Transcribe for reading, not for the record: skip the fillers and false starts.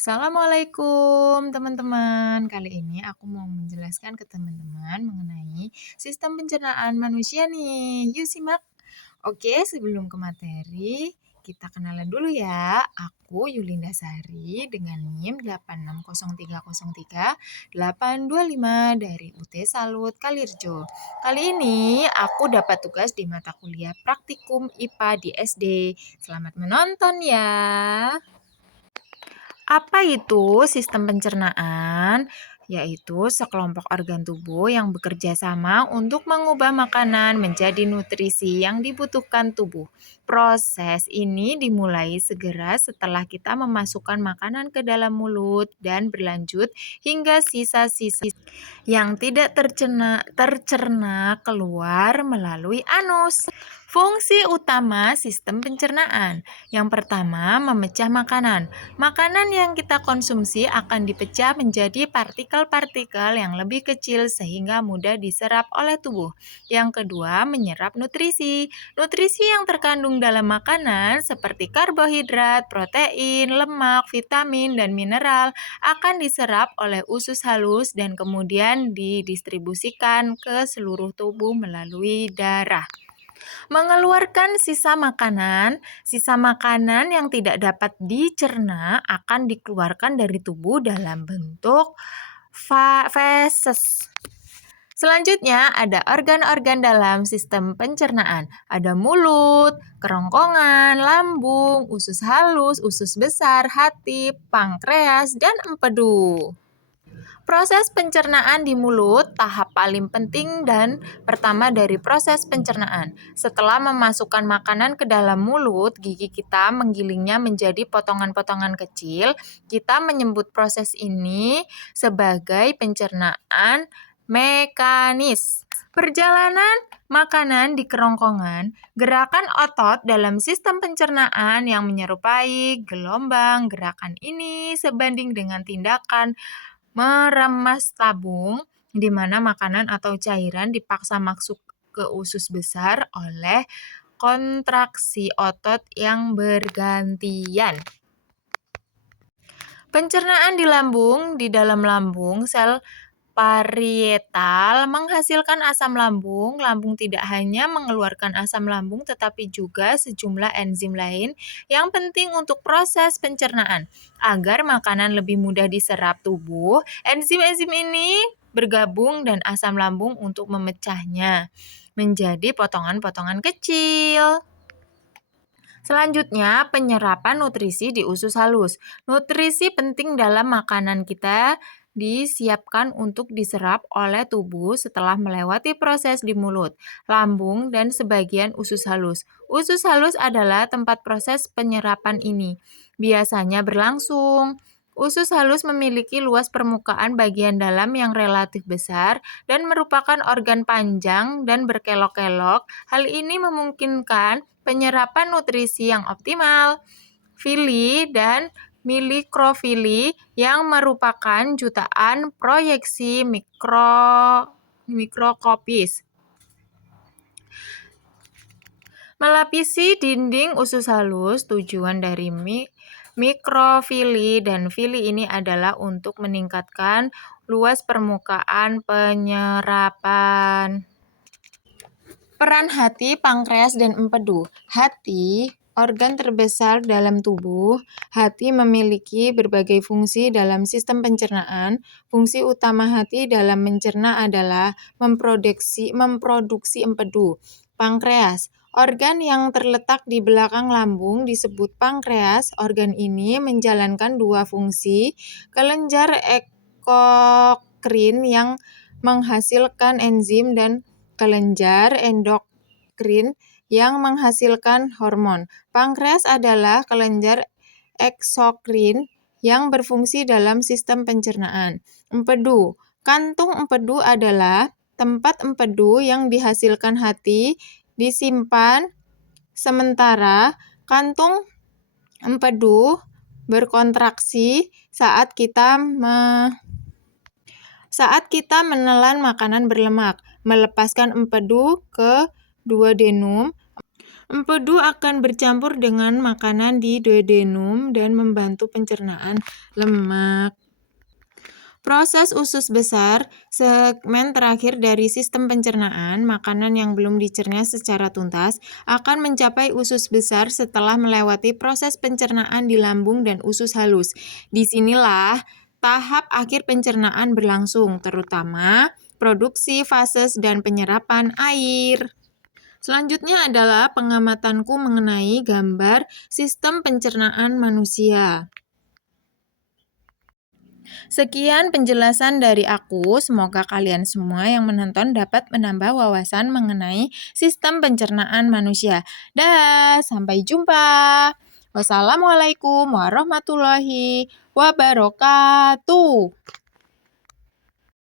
Assalamualaikum teman-teman. Kali ini aku mau menjelaskan ke teman-teman mengenai sistem pencernaan manusia nih. Yuk simak. Oke, sebelum ke materi, kita kenalan dulu ya. Aku Yulinda Sari dengan NIM 860303 825 dari UT Salut Kalirjo. Kali ini aku dapat tugas di mata kuliah praktikum IPA di SD. Selamat menonton ya. Apa itu sistem pencernaan? Yaitu sekelompok organ tubuh yang bekerja sama untuk mengubah makanan menjadi nutrisi yang dibutuhkan tubuh. Proses ini dimulai segera setelah kita memasukkan makanan ke dalam mulut dan berlanjut hingga sisa-sisa yang tidak tercerna keluar melalui anus. Fungsi utama sistem pencernaan. Yang pertama, memecah makanan. Makanan yang kita konsumsi akan dipecah menjadi partikel-partikel yang lebih kecil sehingga mudah diserap oleh tubuh. Yang kedua, menyerap nutrisi. Nutrisi yang terkandung dalam makanan seperti karbohidrat, protein, lemak, vitamin, dan mineral akan diserap oleh usus halus dan kemudian didistribusikan ke seluruh tubuh melalui darah. Mengeluarkan sisa makanan yang tidak dapat dicerna akan dikeluarkan dari tubuh dalam bentuk feses. Selanjutnya ada organ-organ dalam sistem pencernaan. Ada mulut, kerongkongan, lambung, usus halus, usus besar, hati, pankreas, dan empedu. Proses pencernaan di mulut, tahap paling penting dan pertama dari proses pencernaan. Setelah memasukkan makanan ke dalam mulut, gigi kita menggilingnya menjadi potongan-potongan kecil. Kita menyebut proses ini sebagai pencernaan mekanis. Perjalanan makanan di kerongkongan, gerakan otot dalam sistem pencernaan yang menyerupai gelombang gerakan ini sebanding dengan tindakan meremas tabung, di mana makanan atau cairan dipaksa masuk ke usus besar oleh kontraksi otot yang bergantian. Pencernaan di dalam lambung, sel parietal menghasilkan asam lambung. Lambung tidak hanya mengeluarkan asam lambung tetapi juga sejumlah enzim lain yang penting untuk proses pencernaan. Agar makanan lebih mudah diserap tubuh, enzim-enzim ini bergabung dan asam lambung untuk memecahnya menjadi potongan-potongan kecil. Selanjutnya, penyerapan nutrisi di usus halus. Nutrisi penting dalam makanan kita disiapkan untuk diserap oleh tubuh setelah melewati proses di mulut, lambung, dan sebagian usus halus. Usus halus adalah tempat proses penyerapan ini. Biasanya berlangsung. Usus halus memiliki luas permukaan bagian dalam yang relatif besar dan merupakan organ panjang dan berkelok-kelok. Hal ini memungkinkan penyerapan nutrisi yang optimal. Fili dan mikrofili yang merupakan jutaan proyeksi mikroskopis melapisi dinding usus halus. Tujuan dari mikrofili dan fili ini adalah untuk meningkatkan luas permukaan penyerapan. Peran hati, pankreas, dan empedu. Hati, organ terbesar dalam tubuh. Hati memiliki berbagai fungsi dalam sistem pencernaan. Fungsi utama hati dalam mencerna adalah memproduksi empedu. Pankreas, organ yang terletak di belakang lambung disebut pankreas. Organ ini menjalankan dua fungsi. Kelenjar ekokrin yang menghasilkan enzim dan kelenjar endokrin yang menghasilkan hormon. Pankreas adalah kelenjar eksokrin yang berfungsi dalam sistem pencernaan. Empedu. Kantung empedu adalah tempat empedu yang dihasilkan hati disimpan sementara kantung empedu berkontraksi saat kita menelan makanan berlemak, melepaskan empedu ke duodenum. Empedu akan bercampur dengan makanan di duodenum dan membantu pencernaan lemak. Proses usus besar, segmen terakhir dari sistem pencernaan, makanan yang belum dicerna secara tuntas, akan mencapai usus besar setelah melewati proses pencernaan di lambung dan usus halus. Disinilah tahap akhir pencernaan berlangsung, terutama produksi, fases, dan penyerapan air. Selanjutnya adalah pengamatanku mengenai gambar sistem pencernaan manusia. Sekian penjelasan dari aku. Semoga kalian semua yang menonton dapat menambah wawasan mengenai sistem pencernaan manusia. Dah, sampai jumpa. Wassalamualaikum warahmatullahi wabarakatuh.